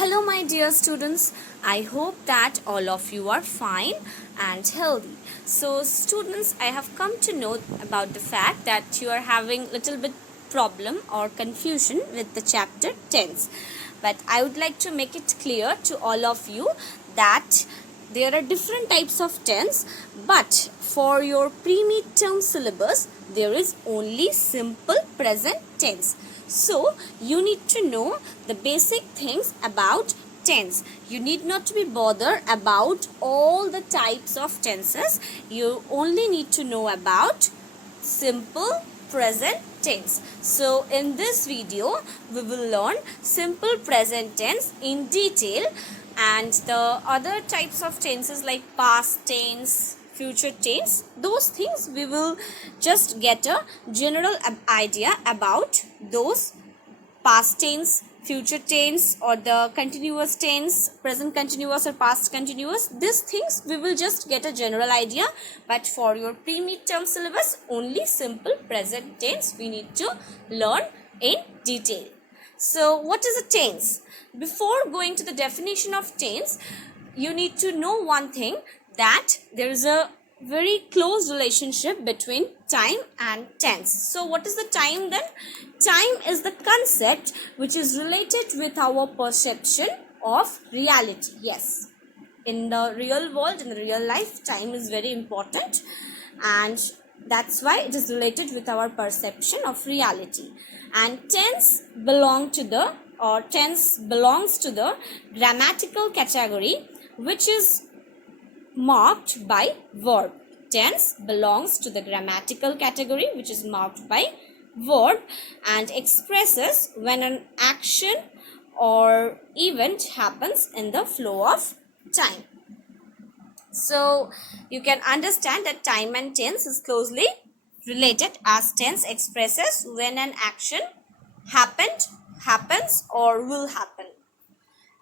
Hello, my dear students. I hope that all of you are fine and healthy. So, students, I have come to know about the fact that you are having little bit problem or confusion with the chapter tense. But I would like to make it clear to all of you that there are different types of tense, but for your pre-midterm syllabus, there is only simple present tense. So, you need to know the basic things about tense. You need not to be bothered about all the types of tenses. You only need to know about simple present tense. So, in this video, we will learn simple present tense in detail, and the other types of tenses like past tense, future tense, those things we will just get a general idea about those past tense, future tense, or the continuous tense, present continuous or past continuous. These things we will just get a general idea, but for your pre-midterm syllabus, only simple present tense we need to learn in detail. So, what is a tense? Before going to the definition of tense, you need to know one thing, that there is a very close relationship between time and tense. So, what is the time then? Time is the concept which is related with our perception of reality. Yes, in the real world, in the real life, time is very important, and that's why it is related with our perception of reality. And tense belongs to the grammatical category which is marked by verb. Tense belongs to the grammatical category which is marked by verb and expresses when an action or event happens in the flow of time. So, you can understand that time and tense is closely related, as tense expresses when an action happened, happens, or will happen.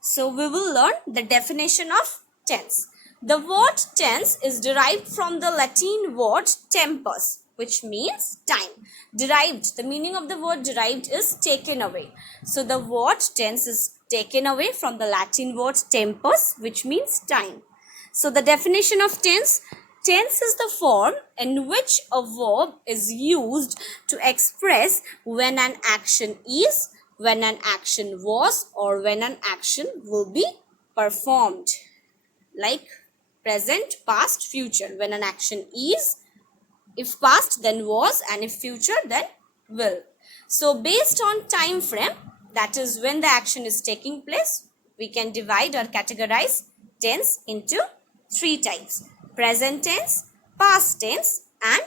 So, we will learn the definition of tense. The word tense is derived from the Latin word tempus, which means time. Derived, the meaning of the word derived is taken away. So, the word tense is taken away from the Latin word tempus, which means time. So, the definition of tense is the form in which a verb is used to express when an action is, when an action was, or when an action will be performed. Like present, past, future. When an action is, if past then was, and if future then will. So, based on time frame, that is when the action is taking place, we can divide or categorize tense into three types: present tense, past tense, and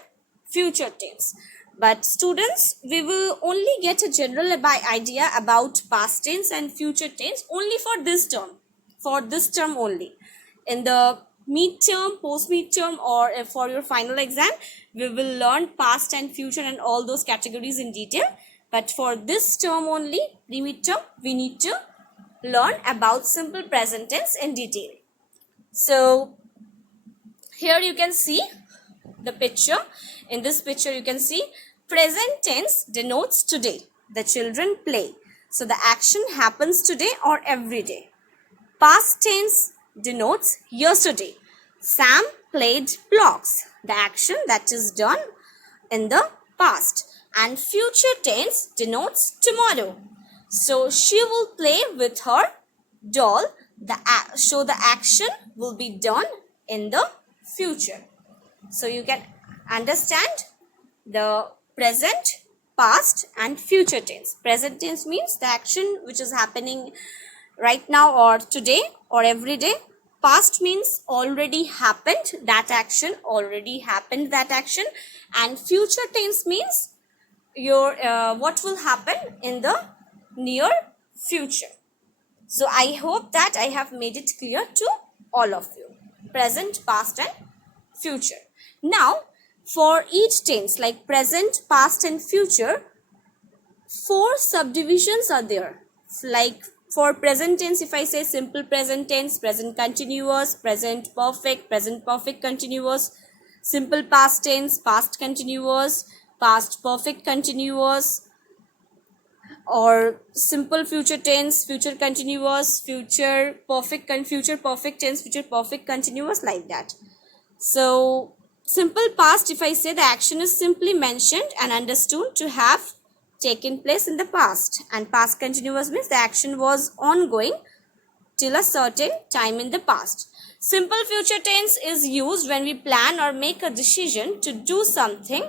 future tense. But students, we will only get a general idea about past tense and future tense only for this term only. In the midterm, post midterm, or for your final exam, we will learn past and future and all those categories in detail. But for this term only, the midterm, we need to learn about simple present tense in detail. So, here you can see the picture. In this picture, you can see present tense denotes today. The children play. So, the action happens today or every day. Past tense denotes yesterday. Sam played blocks. The action that is done in the past. And future tense denotes tomorrow. So, she will play with her doll. So, the action will be done in the future. So, you can understand the present, past, and future tense. Present tense means the action which is happening right now or today or every day. Past means already happened, that action, already happened that action. And future tense means your what will happen in the near future. So, I hope that I have made it clear to all of you. Present, past, and future. Now, for each tense like present, past, and future, 4 subdivisions are there. Like for present tense, if I say simple present tense, present continuous, present perfect continuous, simple past tense, past continuous, past perfect continuous, or simple future tense, future continuous, future perfect tense, future perfect continuous, like that. So simple past, if I say the action is simply mentioned and understood to have taken place in the past, and past continuous means the action was ongoing till a certain time in the past. Simple future tense is used when we plan or make a decision to do something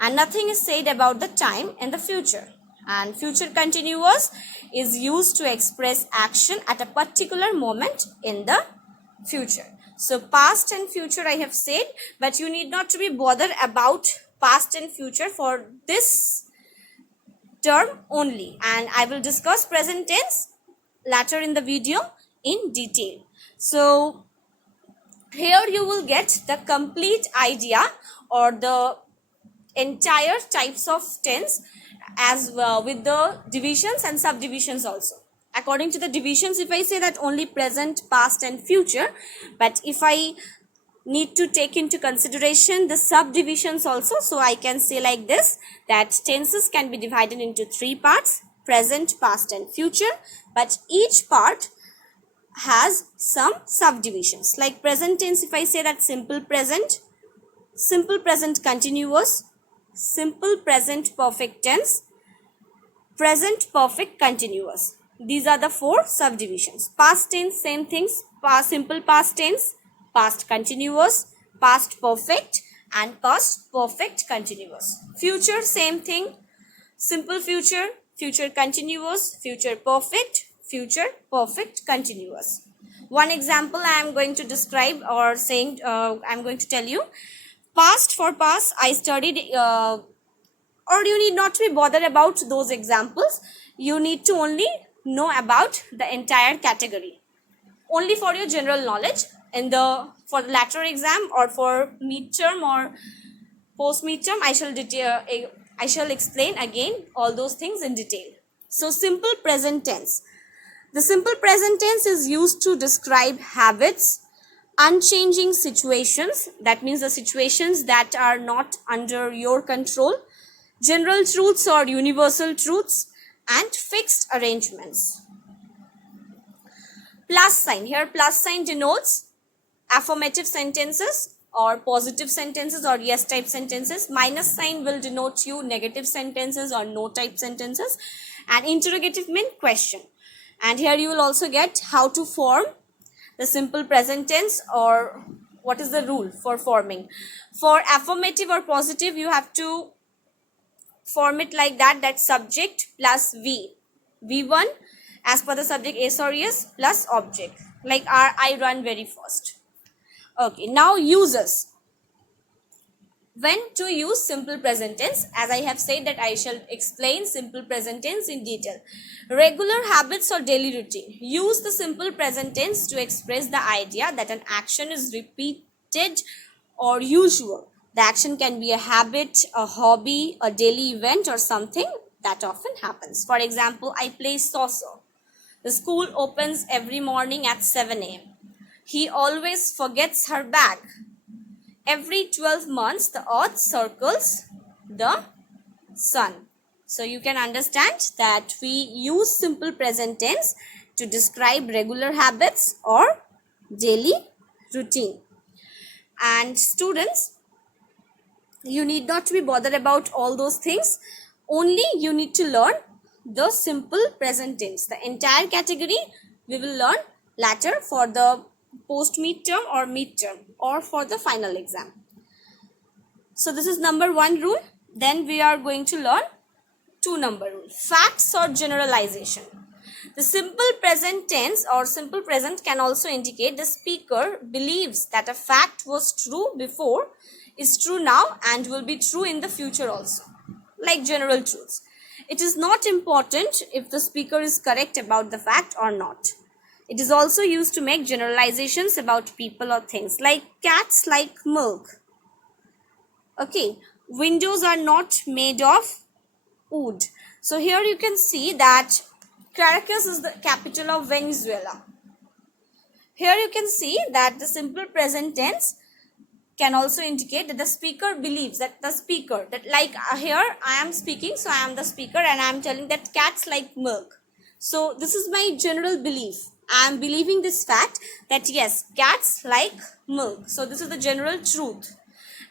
and nothing is said about the time in the future. And future continuous is used to express action at a particular moment in the future. So past and future I have said, but you need not to be bothered about past and future for this term only, and I will discuss present tense later in the video in detail. So here you will get the complete idea or the entire types of tense as well, with the divisions and subdivisions also. According to the divisions, if I say that only present, past and future, but if I need to take into consideration the subdivisions also, so I can say like this, that tenses can be divided into 3 parts: present, past and future, but each part has some subdivisions. Like present tense, if I say that simple present continuous, simple present perfect tense, present perfect continuous, these are the 4 subdivisions. Past tense, same things: past simple past tense, past continuous, past perfect and past perfect continuous. Future, same thing: simple future, future continuous, future perfect continuous. One example I am going to describe or saying, I am going to tell you. Past, for past I studied, or you need not to be bothered about those examples. You need to only know about the entire category, only for your general knowledge. In the for the lateral exam or for midterm or post midterm, I shall explain again all those things in detail. So simple present tense. The simple present tense is used to describe habits, unchanging situations, that means the situations that are not under your control, general truths or universal truths, and fixed arrangements. Plus sign, here plus sign denotes affirmative sentences or positive sentences or yes type sentences. Minus sign will denote you negative sentences or no type sentences, and interrogative means question. And here you will also get how to form the simple present tense, or what is the rule for forming. For affirmative or positive, you have to form it like that, that subject plus v1 as per the subject S or yes plus object, like I run very fast. Okay, now uses. When to use simple present tense, as I have said that I shall explain simple present tense in detail. Regular habits or daily routine. Use the simple present tense to express the idea that an action is repeated or usual. The action can be a habit, a hobby, a daily event, or something that often happens. For example, I play soccer. The school opens every morning at 7 a.m. He always forgets her bag. Every 12 months, the earth circles the sun. So you can understand that we use simple present tense to describe regular habits or daily routine. And students, you need not to be bothered about all those things. Only you need to learn the simple present tense. The entire category we will learn later for the post midterm or midterm or for the final exam. So this is number 1 rule. Then we are going to learn 2 number rule. Facts or generalization. The simple present tense or simple present can also indicate the speaker believes that a fact was true before, is true now, and will be true in the future also, like general truths. It is not important if the speaker is correct about the fact or not. It is also used to make generalizations about people or things, like cats like milk. Okay, windows are not made of wood. So here you can see that Caracas is the capital of Venezuela. Here you can see that the simple present tense can also indicate that the speaker believes that like here I am speaking, so I am the speaker and I am telling that cats like milk. So this is my general belief. I am believing this fact that yes, cats like milk. So this is the general truth.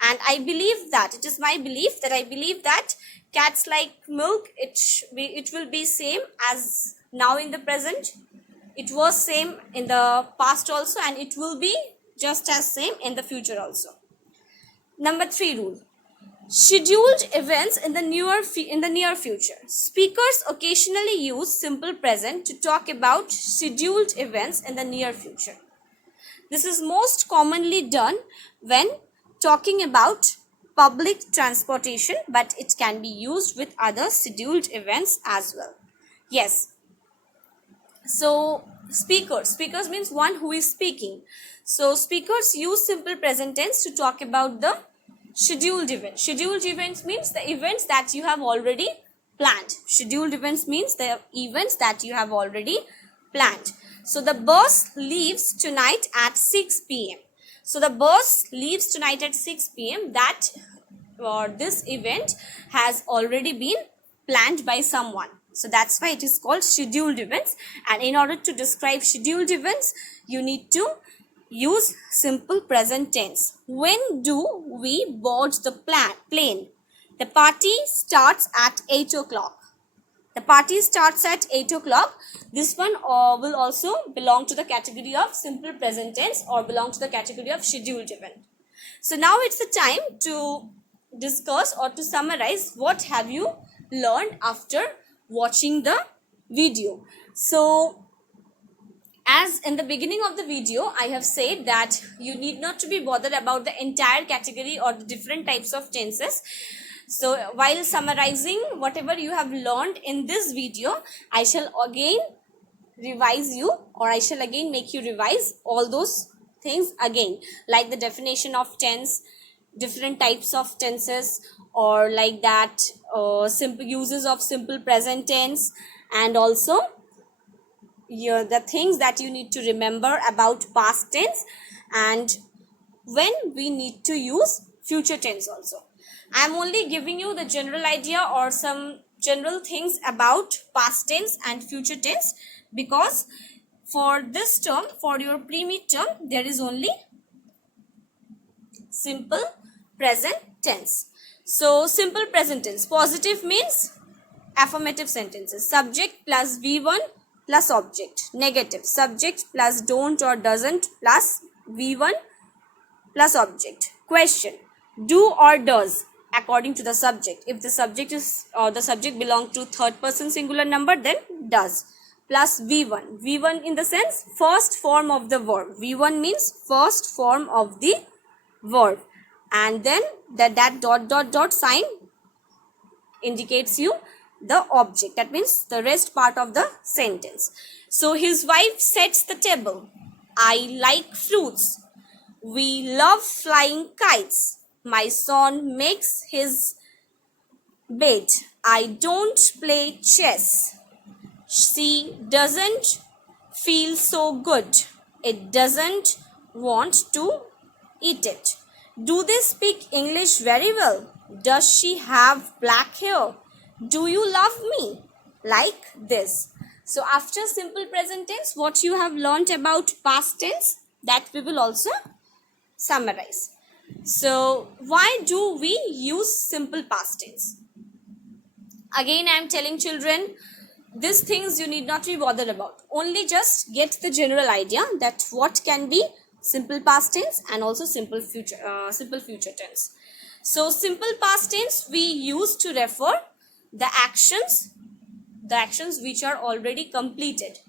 And I believe that it is my belief that I believe that cats like milk. It will be same as now in the present. It was same in the past also, and it will be just as same in the future also. Number 3 rule. Scheduled events in the near future. Speakers occasionally use simple present to talk about scheduled events in the near future. This is most commonly done when talking about public transportation, but it can be used with other scheduled events as well. Yes. So speakers means one who is speaking. So speakers use simple present tense to talk about the scheduled event. Scheduled events means the events that you have already planned. Scheduled events means the events that you have already planned. So the bus leaves tonight at 6 p.m. So the bus leaves tonight at 6 p.m. That or this event has already been planned by someone. So that's why it is called scheduled events. And in order to describe scheduled events, you need to use simple present tense. When do we board the plane? The party starts at 8 o'clock. The party starts at 8 o'clock. This one will also belong to the category of simple present tense or belong to the category of scheduled event. So now it's the time to discuss or to summarize what have you learned after watching the video. So as in the beginning of the video, I have said that you need not to be bothered about the entire category or the different types of tenses. So while summarizing whatever you have learned in this video, I shall again revise you, or I shall again make you revise all those things again, like the definition of tense, different types of tenses, or like that simple uses of simple present tense, and also the things that you need to remember about past tense and when we need to use future tense also. I am only giving you the general idea or some general things about past tense and future tense, because for this term, for your pre-mid term, there is only simple present tense. So simple present tense, positive means affirmative sentences, subject plus V1 plus object. Negative, subject plus don't or doesn't plus V1 plus object. Question, do or does according to the subject. If the subject is the subject belongs to third person singular number, then does plus V1. V1 in the sense first form of the verb. V1 means first form of the verb, and then that dot sign indicates you the object. That means the rest part of the sentence. So his wife sets the table. I like fruits. We love flying kites. My son makes his bed. I don't play chess. She doesn't feel so good. It doesn't want to eat it. Do they speak English very well? Does she have black hair? Do you love me? Like this. So after simple present tense, what you have learnt about past tense, that we will also summarize. So why do we use simple past tense? Again, I am telling children, these things you need not be bothered about. Only just get the general idea that what can be simple past tense and also simple future tense. So simple past tense we use to refer the actions which are already completed.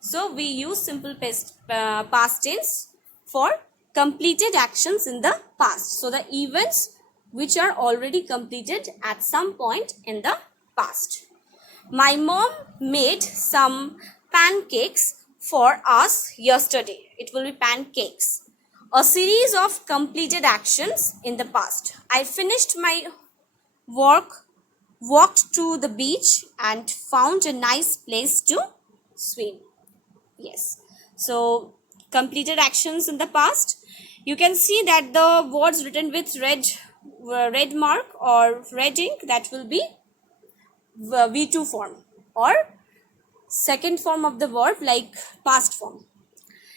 So we use simple past tense for completed actions in the past. So the events which are already completed at some point in the past. My mom made some pancakes for us yesterday. It will be pancakes. A series of completed actions in the past. I finished my work, walked to the beach and found a nice place to swim. Yes. So completed actions in the past. You can see that the words written with red mark or red ink, that will be V2 form or second form of the verb, like past form.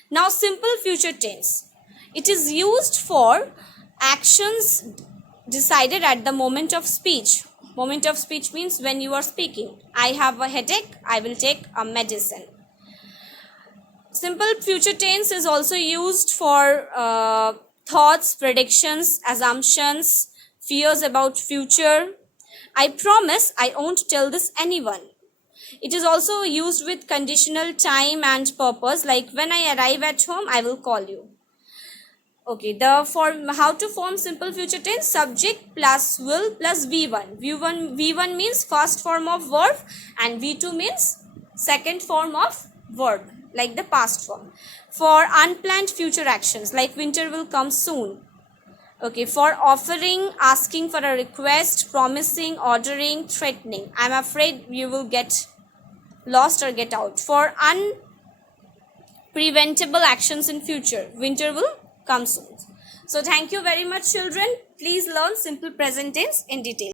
Now simple future tense. It is used for actions decided at the moment of speech. Moment of speech means when you are speaking. I have a headache, I will take a medicine. Simple future tense is also used for thoughts, predictions, assumptions, fears about future. I promise I won't tell this anyone. It is also used with conditional time and purpose, like when I arrive at home, I will call you. Okay, the form, how to form simple future tense: subject plus will plus V1. V1 means first form of verb and V2 means second form of verb, like the past form. For unplanned future actions, like winter will come soon. Okay, for offering, asking for a request, promising, ordering, threatening. I'm afraid you will get lost or get out. For unpreventable actions in future, winter will come soon. So thank you very much, children. Please learn simple present tense in detail.